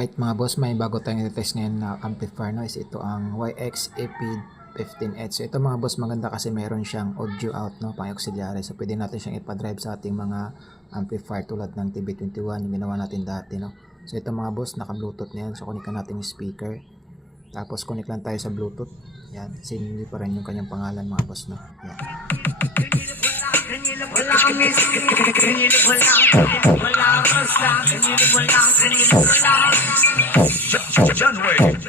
Alright mga boss, may bago tayong i-test ngayon na amplifier no, is ito ang YX AP15H. So ito mga boss, maganda kasi meron siyang audio out no, pang auxiliary. So pwede natin siyang ipa-drive sa ating mga amplifier tulad ng TB21 yung ginawa natin dati no. So ito mga boss, naka-bluetooth na yan. So connect natin yung speaker. Tapos connect lang tayo sa bluetooth. Yan, same pa rin yung kanyang pangalan mga boss no. Yan. John Wayne.